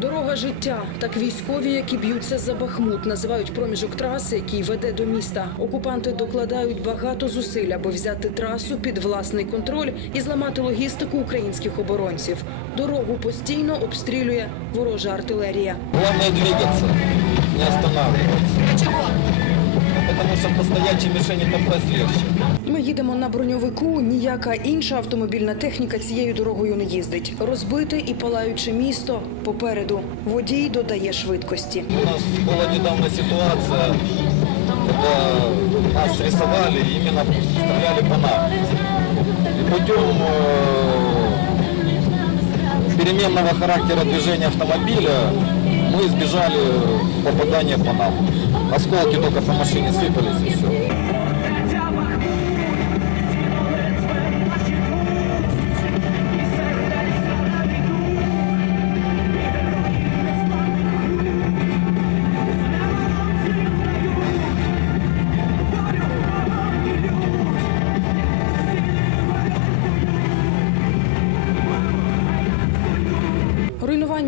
Дорога життя. Так військові, які б'ються за Бахмут, називають проміжок траси, який веде до міста. Окупанти докладають багато зусиль, аби взяти трасу під власний контроль і зламати логістику українських оборонців. Дорогу постійно обстрілює ворожа артилерія. Головне двигаться, не останавливатися Потому что по стоячей мишени попасть легче. Ми їдемо на броньовику. Ніяка інша автомобільна техніка цією дорогою не їздить. Розбите і палаюче місто попереду. Водій додає швидкості. У нас была недавно ситуация, когда нас рисовали, именно стреляли по нам. И путем э, переменного характера движения автомобиля мы избежали попадания по нам. Осколки только по машине сыпались и все.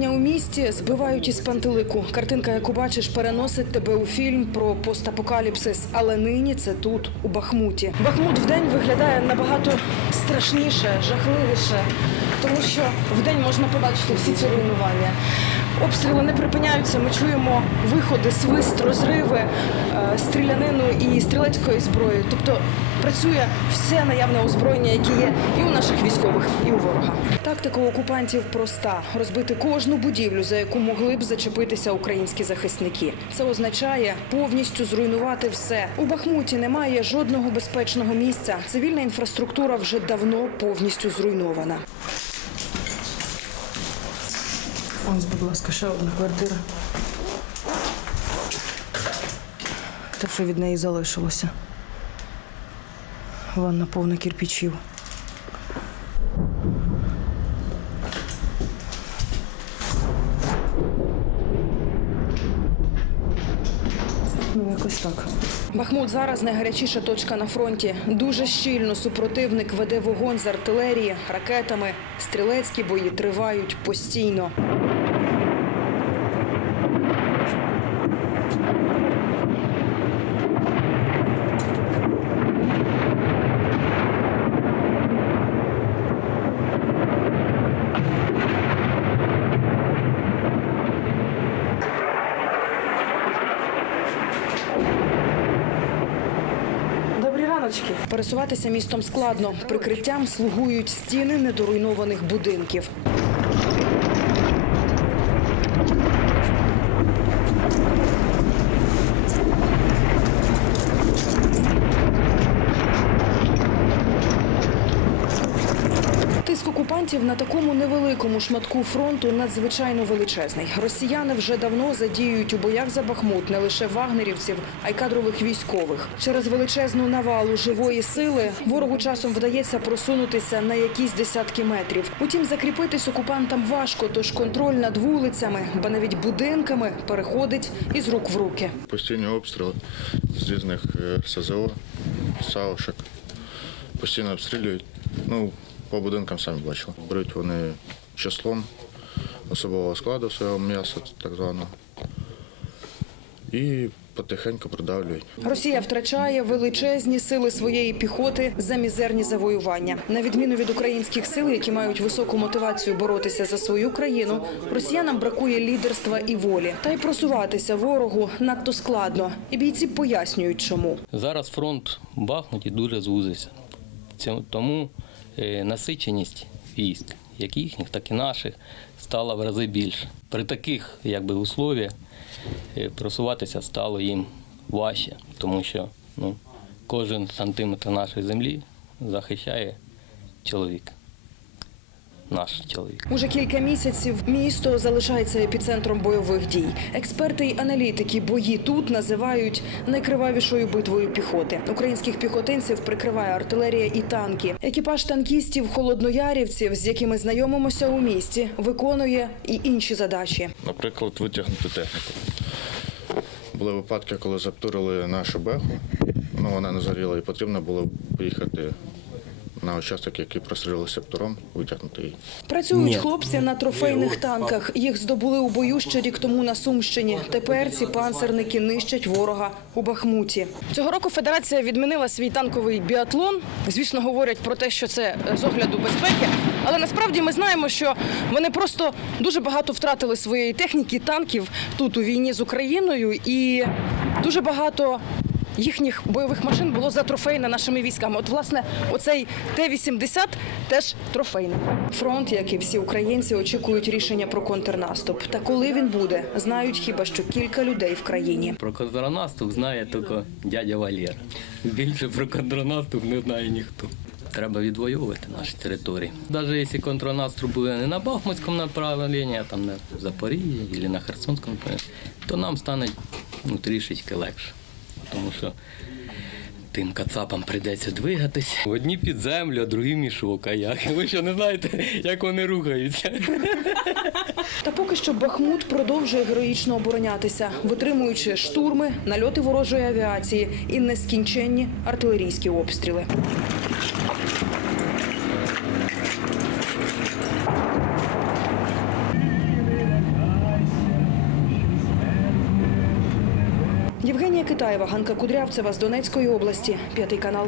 Руйнування у місті збивають із пантелику. Картинка, яку бачиш, переносить тебе у фільм про постапокаліпсис. Але нині це тут, у Бахмуті. Бахмут вдень виглядає набагато страшніше, жахливіше, тому що вдень можна побачити всі ці руйнування. Обстріли не припиняються. Ми чуємо виходи, свист, розриви, стрілянину і стрілецької зброї. Тобто працює все наявне озброєння, яке є і у наших військових, і у ворога. Тактика окупантів проста: розбити кожну будівлю, за яку могли б зачепитися українські захисники. Це означає повністю зруйнувати все. У Бахмуті немає жодного безпечного місця. Цивільна інфраструктура вже давно повністю зруйнована. Ось, будь ласка, ще одна квартира. Те, що від неї залишилося. Ванна повна кирпичів. Ну, якось так. Бахмут зараз найгарячіша точка на фронті. Дуже щільно супротивник веде вогонь з артилерії, ракетами. Стрілецькі бої тривають постійно. Добрі. Пересуватися містом складно. Прикриттям слугують стіни недоруйнованих будинків. Окупантів на такому невеликому шматку фронту надзвичайно величезний. Росіяни вже давно задіюють у боях за Бахмут не лише вагнерівців, а й кадрових військових. Через величезну навалу живої сили ворогу часом вдається просунутися на якісь десятки метрів. Утім, закріпитись окупантам важко, тож контроль над вулицями, ба навіть будинками переходить із рук в руки. Постійні обстріли з різних е, СЗО, САУшек. Постійно обстрілюють. Ну, по будинкам самі бачили. Беруть вони числом особового складу свого м'яса, так званого. І потихеньку придавлюють. Росія втрачає величезні сили своєї піхоти за мізерні завоювання. На відміну від українських сил, які мають високу мотивацію боротися за свою країну, росіянам бракує лідерства і волі. Та й просуватися ворогу надто складно. І бійці пояснюють, чому. Зараз фронт в Бахмуті дуже звузився. Тому е, насиченість військ, як їхніх, так і наших, стала в рази більше. При таких якби, условіях е, просуватися стало їм важче, тому що ну, кожен сантиметр нашої землі захищає чоловік. Наш чоловік. Уже кілька місяців місто залишається епіцентром бойових дій. Експерти й аналітики бої тут називають найкривавішою битвою піхоти. Українських піхотинців прикриває артилерія і танки. Екіпаж танкістів холодноярівців, з якими знайомимося у місті, виконує і інші задачі. Наприклад, витягнути техніку. Були випадки, коли заптурили нашу беху, ну вона не згоріла, і потрібно було поїхати на участок, який прострілили септором, витягнутий. Працюють Ні. хлопці на трофейних танках. Їх здобули у бою ще рік тому на Сумщині. Тепер ці панцерники нищать ворога у Бахмуті. Цього року федерація відмінила свій танковий біатлон. Звісно, говорять про те, що це е, з огляду безпеки. Але насправді ми знаємо, що вони просто дуже багато втратили своєї техніки, танків тут у війні з Україною, і дуже багато їхніх бойових машин було затрофейне нашими військами. От, власне, оцей Т-80 теж трофейний. Фронт, як і всі українці, очікують рішення про контрнаступ. Та коли він буде, знають хіба що кілька людей в країні. Про контрнаступ знає тільки дядя Валєр. Більше про контрнаступ не знає ніхто. Треба відвоювати наші території. Навіть якщо контрнаступ буде не на Бахмутському направленні, а там на Запоріжжі або на Херсонському то нам стане ну, трішечки легше. Тому що тим кацапам прийдеться двигатись. Одні під землю, а другі мішок. А як? Ви що не знаєте, як вони рухаються? Та поки що Бахмут продовжує героїчно оборонятися, витримуючи штурми, нальоти ворожої авіації і нескінченні артилерійські обстріли. Китаєва, Ганка Кудрявцева з Донецької області, п'ятий канал.